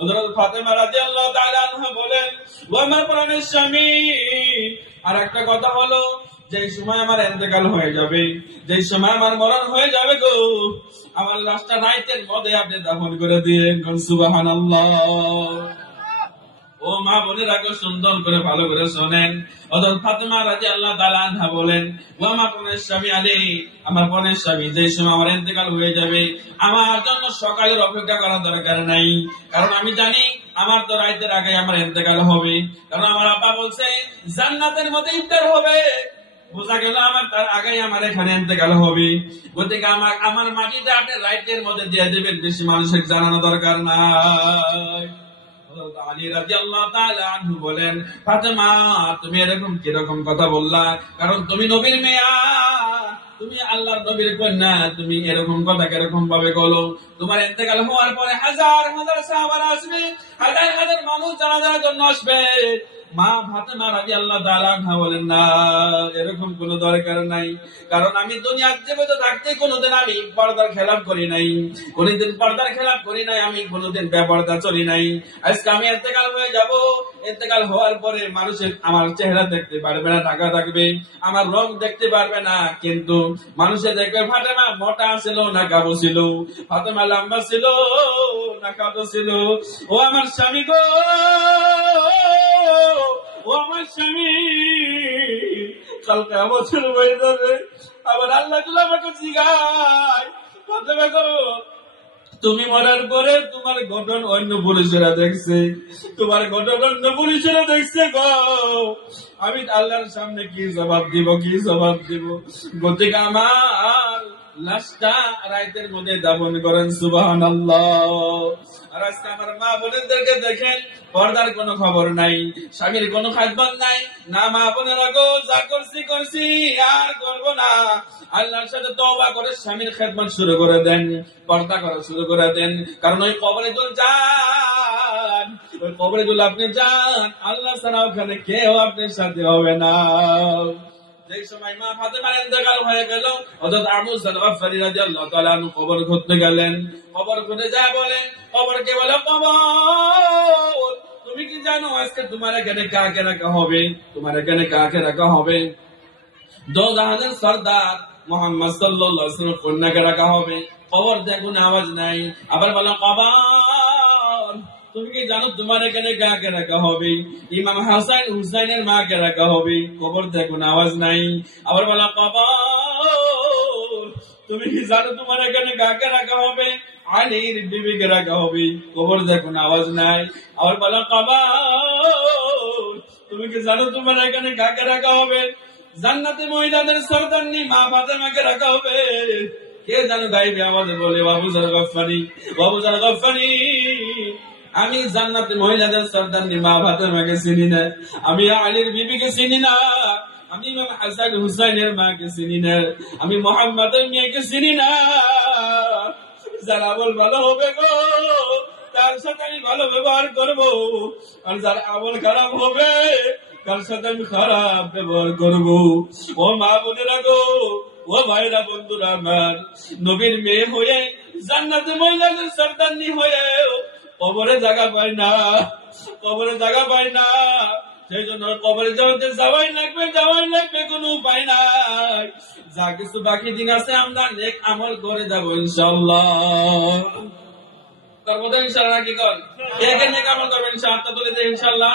হযরত ফাতেমা রাদিয়াল্লাহু তাআলা আনহা বলেন, ও আমার প্রাণের স্বামী, আর একটা কথা হলো, যে সময় আমার ইন্তেকাল হয়ে যাবে, যে সময় আমার মরণ হয়ে যাবে গো, আমার লাশটা রাইতের মধ্যে আপনি দাফন করে দিয়েন। সুবহানাল্লাহ। ও মা বোনেরা গো, সুন্দর করে ভালো করে শোনেন। হযরত ফাতেমা রাদিয়াল্লাহু তাআলা আনহা বলেন, ও আমার প্রাণের স্বামী আলী, আমার প্রাণের স্বামী, যে সময় আমার ইন্তেকাল হয়ে যাবে, আমার জন্য সকালের অপেক্ষা করার দরকার নাই। কারণ আমি জানি আমার তো রাতের আগে আমার ইন্তেকাল হবে। কারণ আমার আব্বা বলছে জান্নাতের মধ্যে ইফতার হবে, বোঝা গেল আমার তার আগেই আমার এখানে ইন্তেকাল হবে। গতিকে আমার মাটিটা আপনি রাইতের মধ্যে দিয়ে দেবেন, বেশি মানুষের জানানো দরকার নাই। হযরত আলী রাদিয়াল্লাহু তাআলা আনহু বলেন, ফাতেমা তুমি এরকম কিরকম কথা বললা? কারণ তুমি নবীর মেয়ে, তুমি আল্লাহর নবীর কন্যা, তুমি এরকম কথা কিরকম ভাবে বলো? তোমার ইন্তেকাল হওয়ার পরে হাজার হাজার সাহাবারা আসবে, হাজার হাজার মানুষ জানাজার জন্য আসবে। মা ফাতেমা রাদিয়াল্লাহু তাআলা আনহা বলেন, না, এরকম কোনো দরকার নাই। কারণ আমি দুনিয়ার জীবিত থাকতে কোনোদিন আমি পর্দার খেলাপ করি নাই, কোনোদিন পর্দার খেলাপ করি নাই, আমি কোনোদিন বেপরদা চলি নাই। আজকে আমি ইন্তেকাল হয়ে যাব, ইন্তেকাল হওয়ার পরে মানুষের আমার চেহারা দেখতে পারবে না, ঢাকা থাকবে, আমার রং দেখতে পারবে না, কিন্তু মানুষে দেখবে ফাতেমা মোটা ছিল না কাবু ছিল, ফাতেমা লম্বা ছিল না কাবু ছিল। ও আমার স্বামী গো, ও আমার স্বামী, কালকে বছর হয়ে যাবে, আবার আল্লাহ তাআলা আমাকে জিগায়, ফাতেমা গো, তুমি মরার পরে তোমার গঠন অন্য পুরুষেরা দেখছে, তোমার গঠন অন্য পুরুষেরা দেখছে গো, আমি আল্লাহর সামনে কি জবাব দিব, কি জবাব দিব? গতিকে আমার লাশটা রাইতের মধ্যে দাফন করেন। সুবহানাল্লাহ। আর আজকে আমার মা বোনেদেরকে দেখেন, পর্দার কোনো খবর নাই, স্বামীর কোনো খাদমত নাই। না মা বোনেরা গো, যা করছি আর করব না। আল্লাহর সাথে তওবা করে স্বামীর খেদমত শুরু করে দেন, পর্দা করা শুরু করে দেন। কারণ ওই কবরে যখন যান, ওই কবরে যদি আপনি যান, আল্লাহ ছাড়া ওখানে কেউ আপনার সাথে হবে না। যেই সময় মা ফাতেমার ইন্তেকাল হয়ে গেল, হযরত আবু যর গফফারী রাদিয়াল্লাহু তাআলা আনহু কবর খুঁড়তে গেলেন। কবর খুঁড়ে যায় বলেন, কবরকে বলে, কবর তুমি কি জানো আজকে তোমার এখানে কাকে রাখা হবে? তোমার এখানে কাকে রাখা হবে? দো জাহানের সরদার মুহাম্মদ সাল্লাল্লাহু আলাইহি ওয়াসাল্লাম কন্যাকে রাখা হবে। কবর দেখুন আওয়াজ নাই। আবার বলা, কবর তুমি কি জানো তোমার এখানে কাকে রাখা হবে? ইমাম হাসান হুসাইনের মাকে রাখা হবে। কবর দেখুন আওয়াজ নাই। আবার বলা, কবর তুমি কি জানো তোমার এখানে কাকে রাখা হবে? আলীর বিবিকে রাখা হবে। কবর দেখুন আওয়াজ নাই। আবার বলা, কবর তুমি কি জানো তোমার এখানে কাকে রাখা হবে? জান্নাতে মহিলাদের সরদারনি মা ফাতেমাকে রাখা হবে। কে জানো গাইবে আমাদের বলে, আবু যর গফফারী, আবু যর গফফারী, আমি জান্নাতে মহিলাদের সরদারনি মা ফাতেমাকে চিনি না, আমি আলীর বিবিকে চিনি না, আমি ইমাম হাসান হুসাইনের মাকে চিনি না, আমি মুহাম্মাদের মেয়েকে চিনি না। যার আমল ভালো হবে গো, তার সাথে আমি ভালো ব্যবহার করবো, আর যার আমল খারাপ হবে, তার সাথে আমি খারাপ ব্যবহার করবো। ও মা বোনেরা গো, ও ভাইরা, বন্ধুরা আমার, নবীর মেয়ে হয়ে জান্নাতে মহিলাদের সরদারনি হয়ে কবরে জায়গা পায় না, কবরে জায়গা পায় না। সেই জন্য কবরে যাওয়াই লাগবে, কোনো উপায় নাই। যা কিছু বাকি দিন আছে আমরা নেক আমল করে যাবো ইনশাআল্লাহ। করবো তো ইনশাআল্লাহ, কি কর কে নেক আমল করবেন ইনশাআল্লাহ, তুলে দেয় ইনশাআল্লাহ।